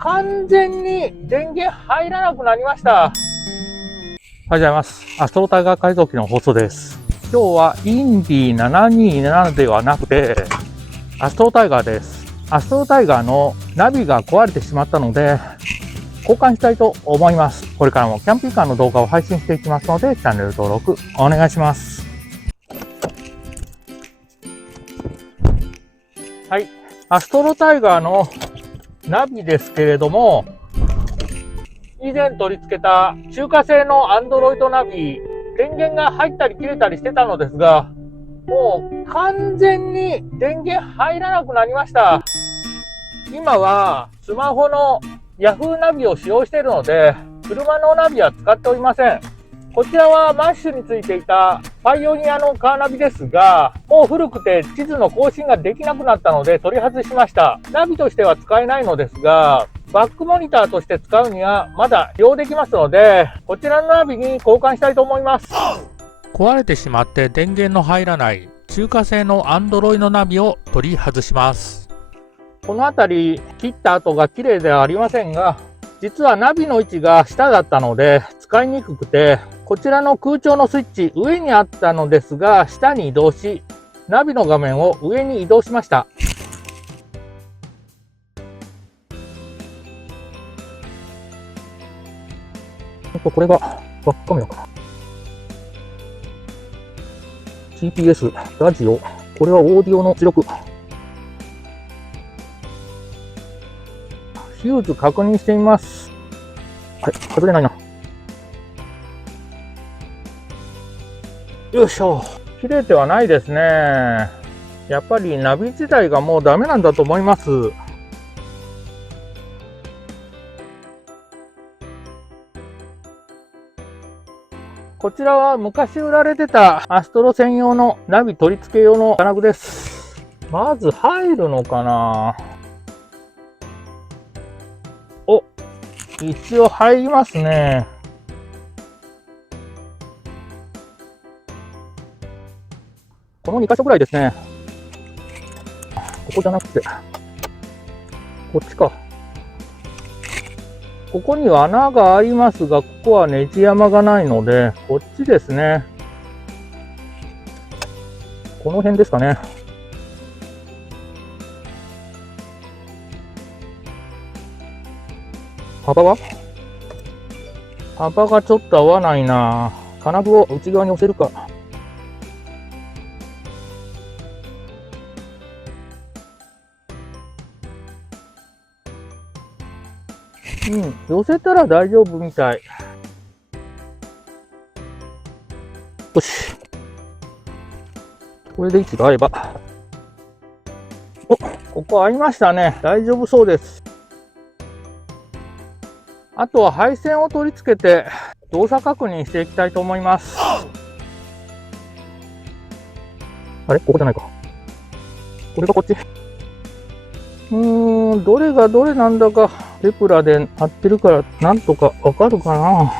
完全に電源入らなくなりました。おはようございます。アストロタイガー改造機の放送です。今日はインディ727ではなくて、アストロタイガーです。アストロタイガーのナビが壊れてしまったので、交換したいと思います。これからもキャンピングカーの動画を配信していきますので、チャンネル登録お願いします。はい。アストロタイガーのナビですけれども、以前取り付けた中華製の Android ナビ、電源が入ったり切れたりしてたのですが、もう完全に電源入らなくなりました。今はスマホの Yahoo ナビを使用しているので、車のナビは使っておりません。こちらはマッシュについていたパイオニアのカーナビですが、もう古くて地図の更新ができなくなったので取り外しました。ナビとしては使えないのですが、バックモニターとして使うにはまだ利用できますので、こちらのナビに交換したいと思います。壊れてしまって電源の入らない中華製の Android ナビを取り外します。この辺り切った跡が綺麗ではありませんが、実はナビの位置が下だったので使いにくくて、こちらの空調のスイッチ上にあったのですが下に移動し、ナビの画面を上に移動しました。これがバックカメラかな。GPS、ラジオ、これはオーディオの出力。ヒューズ確認してみます。はい、外れないな。よいしょ。切れてはないですね。やっぱりナビ自体がもうダメなんだと思います。こちらは昔売られてたアストロ専用のナビ取り付け用の金具です。まず入るのかな。お、一応入りますね。この2箇所ぐらいですね。ここじゃなくて、こっちか。ここには穴がありますが、ここはネジ山がないので、こっちですね。この辺ですかね。幅がちょっと合わないな。金具を内側に押せるか。寄せたら大丈夫みたい。よし。これで位置が合えば。お、ここ合いましたね。大丈夫そうです。あとは配線を取り付けて動作確認していきたいと思います。あれ、ここじゃないか。これがこっち。どれがどれなんだかテプラで貼ってるからなんとかわかるかな。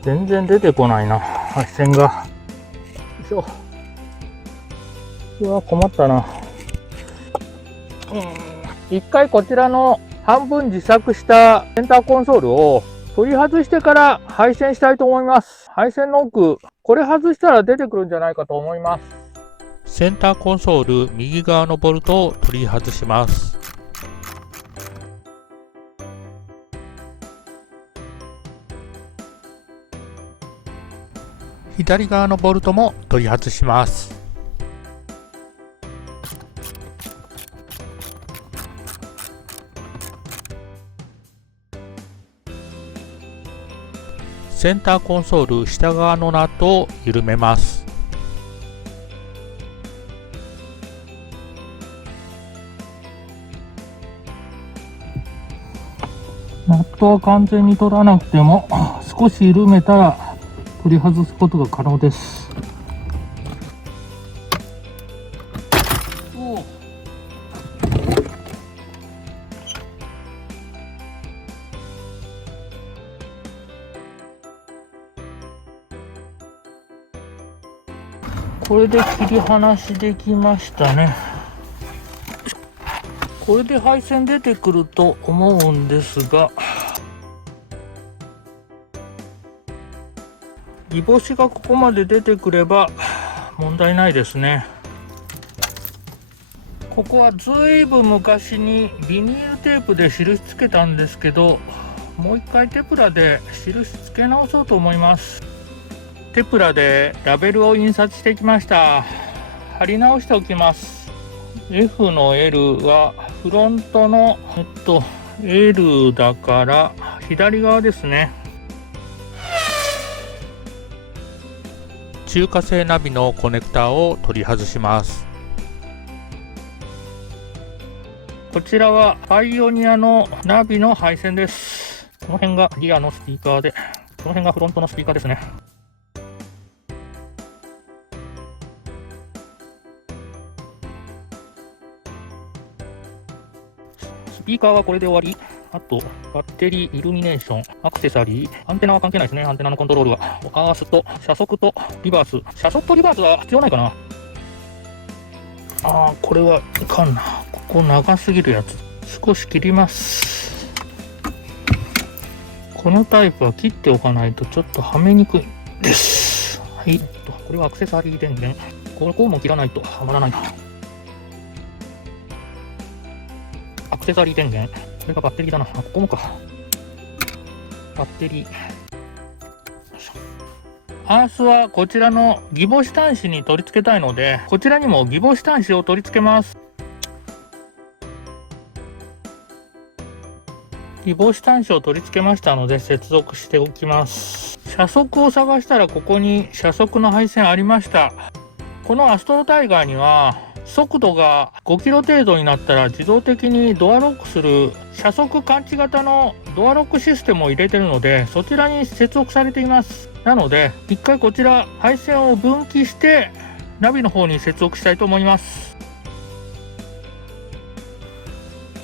全然出てこないな、配線が。よいしょ。うわ、困ったな。一回こちらの半分自作したセンターコンソールを取り外してから配線したいと思います。配線の奥、これ外したら出てくるんじゃないかと思います。センターコンソール右側のボルトを取り外します。左側のボルトも取り外します。センターコンソール下側のナットを緩めます。ナットは完全に取らなくても少し緩めたら取り外すことが可能です。これで切り離しできましたね。ここれで配線出てくると思うんですが、煮干しがここまで出てくれば問題ないですね。ここはずいぶん昔にビニールテープで印つけたんですけど、もう一回テプラで印つけ直そうと思います。テプラでラベルを印刷してきました。貼り直しておきます。 F の L はフロントのL だから左側ですね。中華製ナビのコネクタを取り外します。こちらはパイオニアのナビの配線です。この辺がリアのスピーカーで、この辺がフロントのスピーカーですね。スピーカーはこれで終わり。あと、バッテリー、イルミネーション、アクセサリー、アンテナは関係ないですね。アンテナのコントロールは。アースと、車速と、リバース。車速とリバースは必要ないかな。これはいかんな。ここ長すぎるやつ。少し切ります。このタイプは切っておかないとちょっとはめにくいです。はい。これはアクセサリー電源。ここも切らないとはまらないな。アクセサリー電源。これがバッテリーだな。ここもか。バッテリー。アースはこちらのギボシ端子に取り付けたいので、こちらにもギボシ端子を取り付けます。ギボシ端子を取り付けましたので接続しておきます。車速を探したらここに車速の配線ありました。このアストロタイガーには速度が5キロ程度になったら自動的にドアロックする車速感知型のドアロックシステムを入れているので、そちらに接続されています。なので一回こちら配線を分岐してナビの方に接続したいと思います。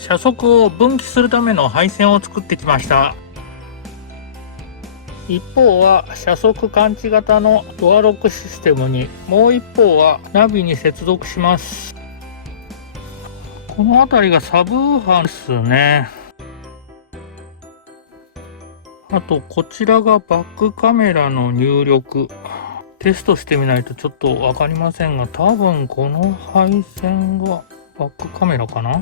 車速を分岐するための配線を作ってきました。一方は車速感知型のドアロックシステムに、もう一方はナビに接続します。この辺りがサブウーファーですね。あとこちらがバックカメラの入力。テストしてみないとちょっと分かりませんが、多分この配線がバックカメラかな。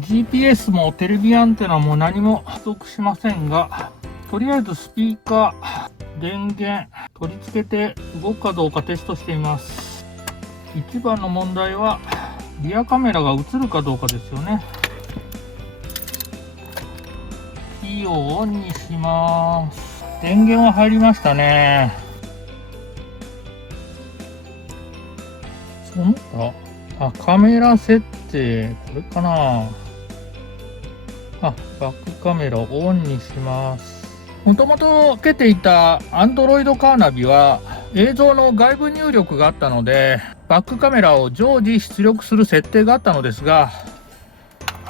GPS もテレビアンテナも何も接続しませんが、とりあえずスピーカー、電源取り付けて動くかどうかテストしてみます。一番の問題はリアカメラが映るかどうかですよね。キーをオンにします。電源は入りましたね。その他、カメラ設定、これかな。バックカメラをオンにします。もともとつけていた Android カーナビは映像の外部入力があったので、バックカメラを常時出力する設定があったのですが、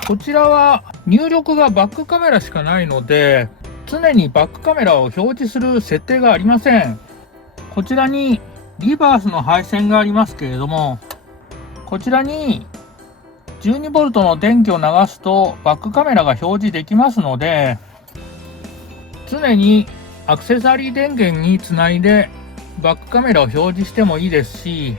こちらは入力がバックカメラしかないので、常にバックカメラを表示する設定がありません。こちらにリバースの配線がありますけれども、こちらに 12V の電気を流すとバックカメラが表示できますので、常にアクセサリー電源につないでバックカメラを表示してもいいですし、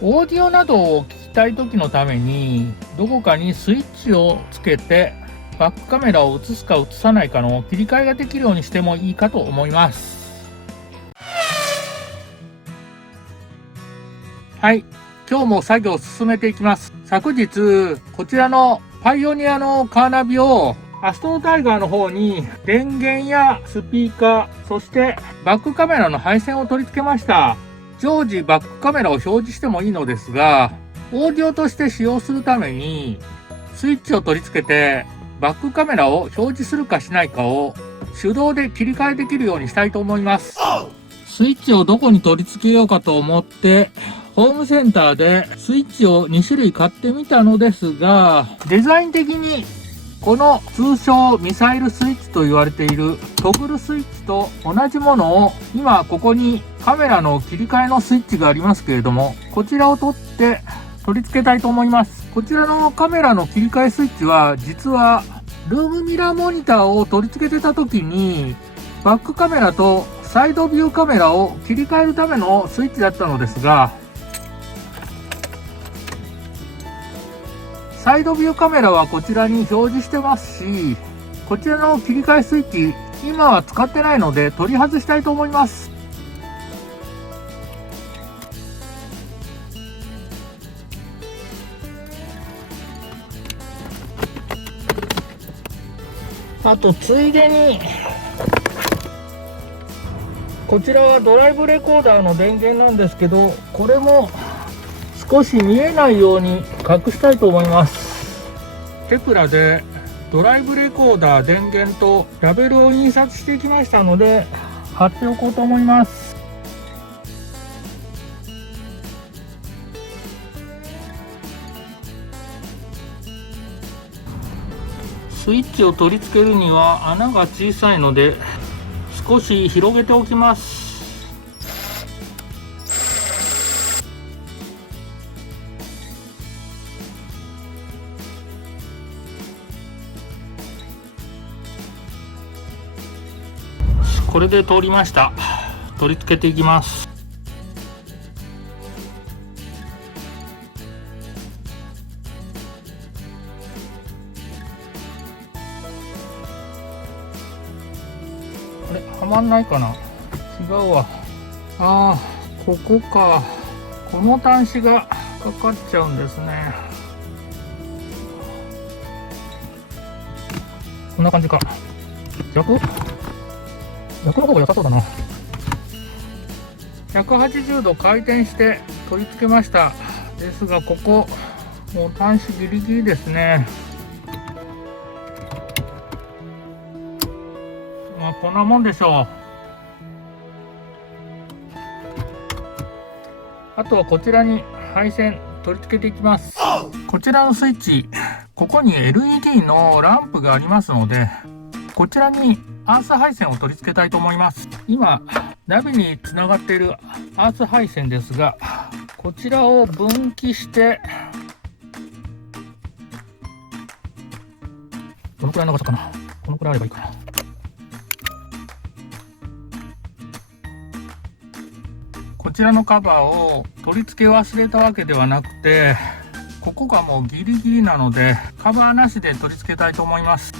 オーディオなどを聞きたい時のためにどこかにスイッチをつけてバックカメラを映すか映さないかの切り替えができるようにしてもいいかと思います。はい、今日も作業を進めていきます。昨日こちらのパイオニアのカーナビをアストロタイガーの方に電源やスピーカー、そしてバックカメラの配線を取り付けました。常時バックカメラを表示してもいいのですが、オーディオとして使用するためにスイッチを取り付けてバックカメラを表示するかしないかを手動で切り替えできるようにしたいと思います。スイッチをどこに取り付けようかと思ってホームセンターでスイッチを2種類買ってみたのですが、デザイン的にこの通称ミサイルスイッチと言われているトグルスイッチと同じものを、今ここにカメラの切り替えのスイッチがありますけれども、こちらを取り付けたいと思います。こちらのカメラの切り替えスイッチは、実はルームミラーモニターを取り付けてた時に、バックカメラとサイドビューカメラを切り替えるためのスイッチだったのですが、サイドビューカメラはこちらに表示してますし、こちらの切り替えスイッチ、今は使ってないので取り外したいと思います。あとついでに、こちらはドライブレコーダーの電源なんですけど、これも少し見えないように隠したいと思います。テプラでドライブレコーダー電源とラベルを印刷してきましたので、貼っておこうと思います。スイッチを取り付けるには穴が小さいので少し広げておきます。これで通りました。取り付けていきます。これはまんないかな。違うわ。ああ、ここか。この端子がかかっちゃうんですね。こんな感じか。逆の方が良さそうだな。180度回転して取り付けました。ですがここもう端子ギリギリですね。まあこんなもんでしょう。あとはこちらに配線取り付けていきます。こちらのスイッチ、ここに LED のランプがありますので、こちらにアース配線を取り付けたいと思います。今ナビにつながっているアース配線ですが、こちらを分岐して、どのくらいの長さかな。このくらいあればいいかな。こちらのカバーを取り付け忘れたわけではなくて、ここがもうギリギリなのでカバーなしで取り付けたいと思います。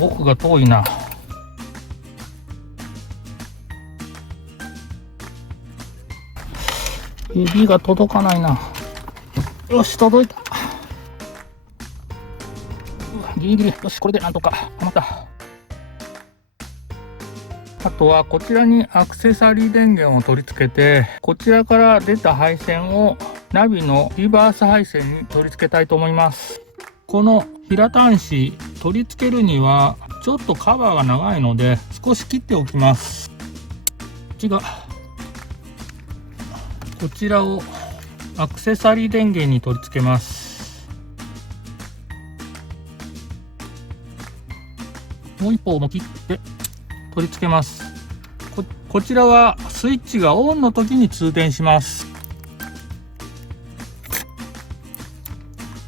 奥が遠いな。指が届かないな。よし、届いた。ギリギリ。よし、これでなんとかはまった。あとはこちらにアクセサリー電源を取り付けて、こちらから出た配線をナビのリバース配線に取り付けたいと思います。この平端子取り付けるにはちょっとカバーが長いので少し切っておきます。こちらをアクセサリー電源に取り付けます。もう一方も切って取り付けます。こちらはスイッチがオンの時に通電します。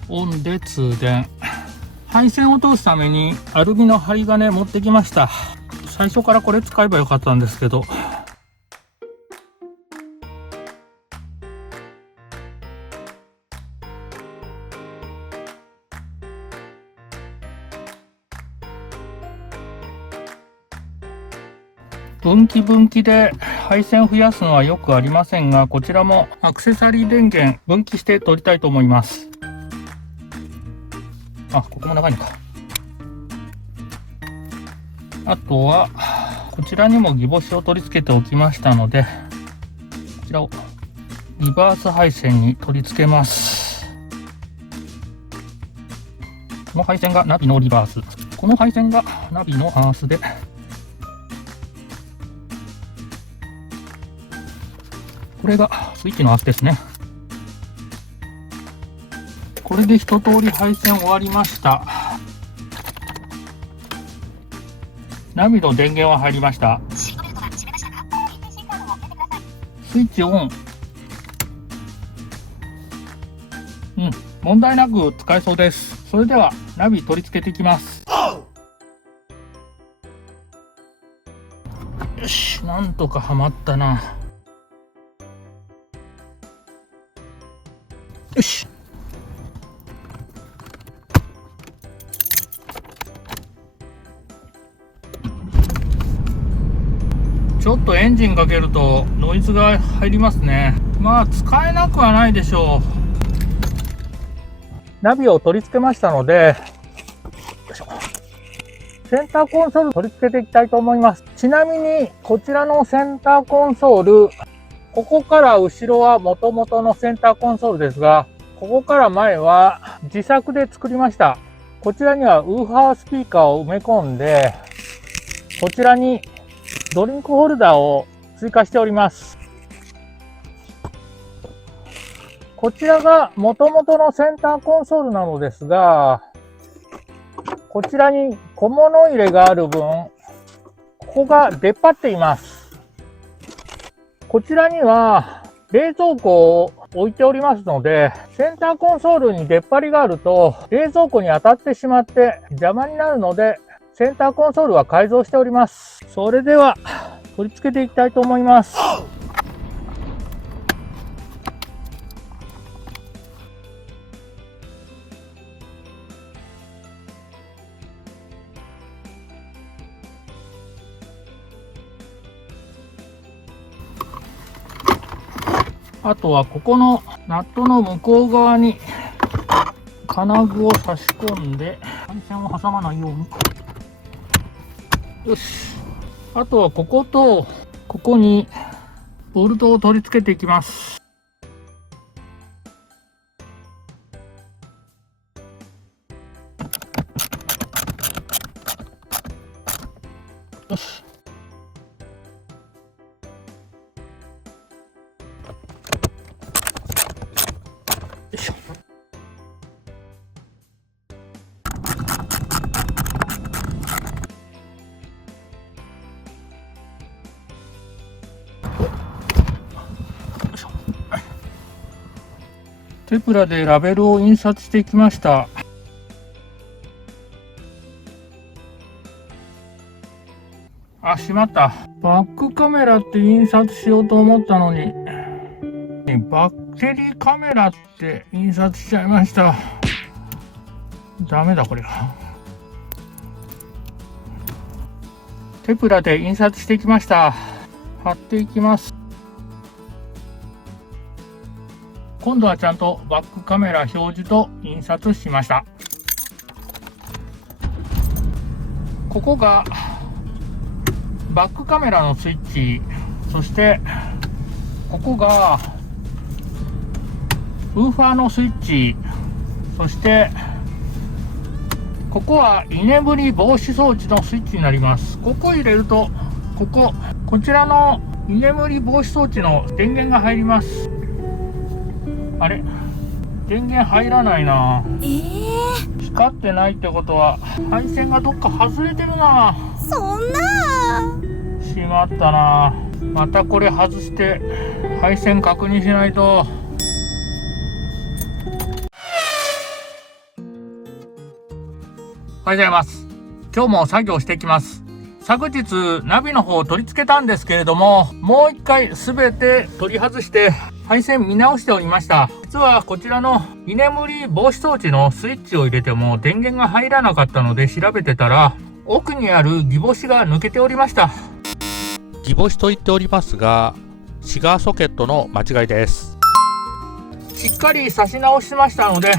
オンで通電。配線を通すためにアルミの針金持ってきました。最初からこれ使えばよかったんですけど、分岐で配線を増やすのはよくありませんが、こちらもアクセサリー電源分岐して取りたいと思います。あ、ここも長いのか。あとはこちらにもギボシを取り付けておきましたので、こちらをリバース配線に取り付けます。この配線がナビのリバース、この配線がナビのアースで、これがスイッチのアースですね。これで一通り配線終わりました。ナビの電源は入りました。スイッチオン。問題なく使えそうです。それではナビ取り付けていきます。よし、なんとかはまったな。よし。ちょっとエンジンかけるとノイズが入りますね。まあ使えなくはないでしょう。ナビを取り付けましたので、センターコンソール取り付けていきたいと思います。ちなみにこちらのセンターコンソール、ここから後ろは元々のセンターコンソールですが、ここから前は自作で作りました。こちらにはウーファースピーカーを埋め込んで、こちらにドリンクホルダーを追加しております。こちらが元々のセンターコンソールなのですが、こちらに小物入れがある分、ここが出っ張っています。こちらには冷蔵庫を置いておりますので、センターコンソールに出っ張りがあると冷蔵庫に当たってしまって邪魔になるので、センターコンソールは改造しております。それでは取り付けていきたいと思います。あとはここのナットの向こう側に金具を差し込んで配線を挟まないように。よし。あとはこことここにボルトを取り付けていきます。よし。よいしょ。テプラでラベルを印刷していきました。あ、しまった。バックカメラって印刷しようと思ったのに、バッテリーカメラって印刷しちゃいました。ダメだこれは。テプラで印刷していきました。貼っていきます。今度はちゃんとバックカメラ表示と印刷しました。ここがバックカメラのスイッチ、そしてここがウーファーのスイッチ、そしてここは居眠り防止装置のスイッチになります。ここ入れるとこちらの居眠り防止装置の電源が入ります。あれ、電源入らないな。光ってないってことは配線がどっか外れてるな。そんな。しまったな。またこれ外して配線確認しないと。おはようございます。今日も作業していきます。昨日ナビの方を取り付けたんですけれども、もう一回すべて取り外して配線見直しておりました。実はこちらの居眠り防止装置のスイッチを入れても電源が入らなかったので調べてたら、奥にあるギボシが抜けておりました。ギボシと言っておりますが、シガーソケットの間違いです。しっかり差し直しましたので、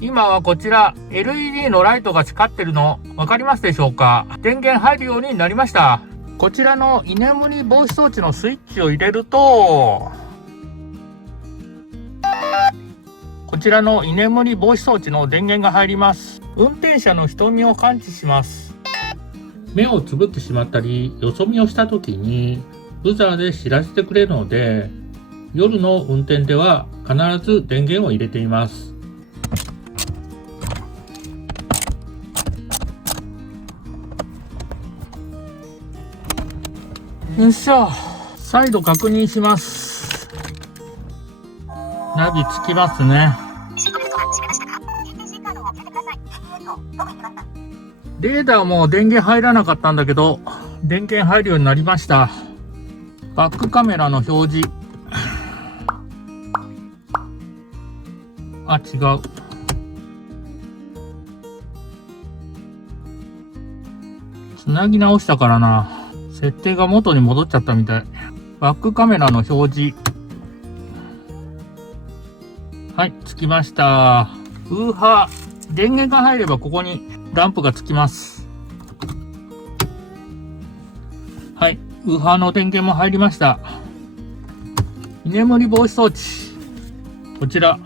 今はこちら LED のライトが光ってるの分かりますでしょうか。電源入るようになりました。こちらの居眠り防止装置のスイッチを入れると、こちらの居眠り防止装置の電源が入ります。運転者の瞳を感知します。目をつぶってしまったりよそ見をした時にブザーで知らせてくれるので、夜の運転では必ず電源を入れています。よっしゃ、再度確認します。ナビつきますね。レーダーも電源入らなかったんだけど、電源入るようになりました。バックカメラの表示。あ、違う。つなぎ直したからな。設定が元に戻っちゃったみたい。バックカメラの表示。はい、つきました。ウーハー。電源が入ればここにランプがつきます。はい、ウーハーの電源も入りました。居眠り防止装置。こちら。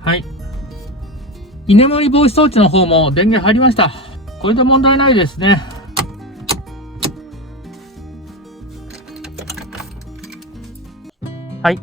はい。居眠り防止装置の方も電源入りました。これで問題ないですね。はい。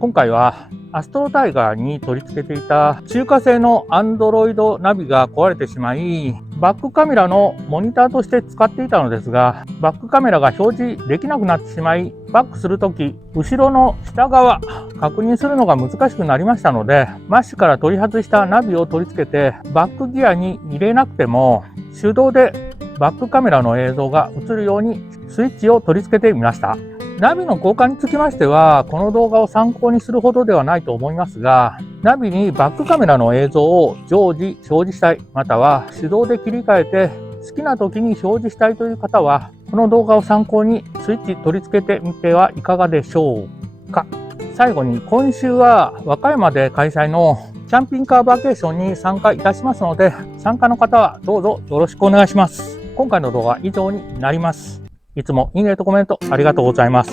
今回はアストロタイガーに取り付けていた中華製の Android ナビが壊れてしまい、バックカメラのモニターとして使っていたのですが、バックカメラが表示できなくなってしまい、バックするとき、後ろの下側、確認するのが難しくなりましたので、マッシュから取り外したナビを取り付けて、バックギアに入れなくても、手動でバックカメラの映像が映るようにスイッチを取り付けてみました。ナビの交換につきましては、この動画を参考にするほどではないと思いますが、ナビにバックカメラの映像を常時表示したい、または手動で切り替えて好きな時に表示したいという方は、この動画を参考にスイッチ取り付けてみてはいかがでしょうか。最後に、今週は和歌山で開催のキャンピングカーバケーションに参加いたしますので、参加の方はどうぞよろしくお願いします。今回の動画は以上になります。いつもいいねとコメントありがとうございます。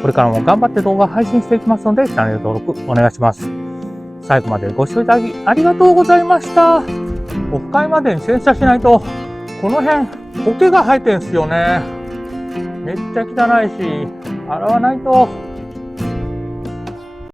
これからも頑張って動画配信していきますので、チャンネル登録お願いします。最後までご視聴いただきありがとうございました。オフ会までに洗車しないと、この辺、苔が生えてんすよね。めっちゃ汚いし、洗わないと。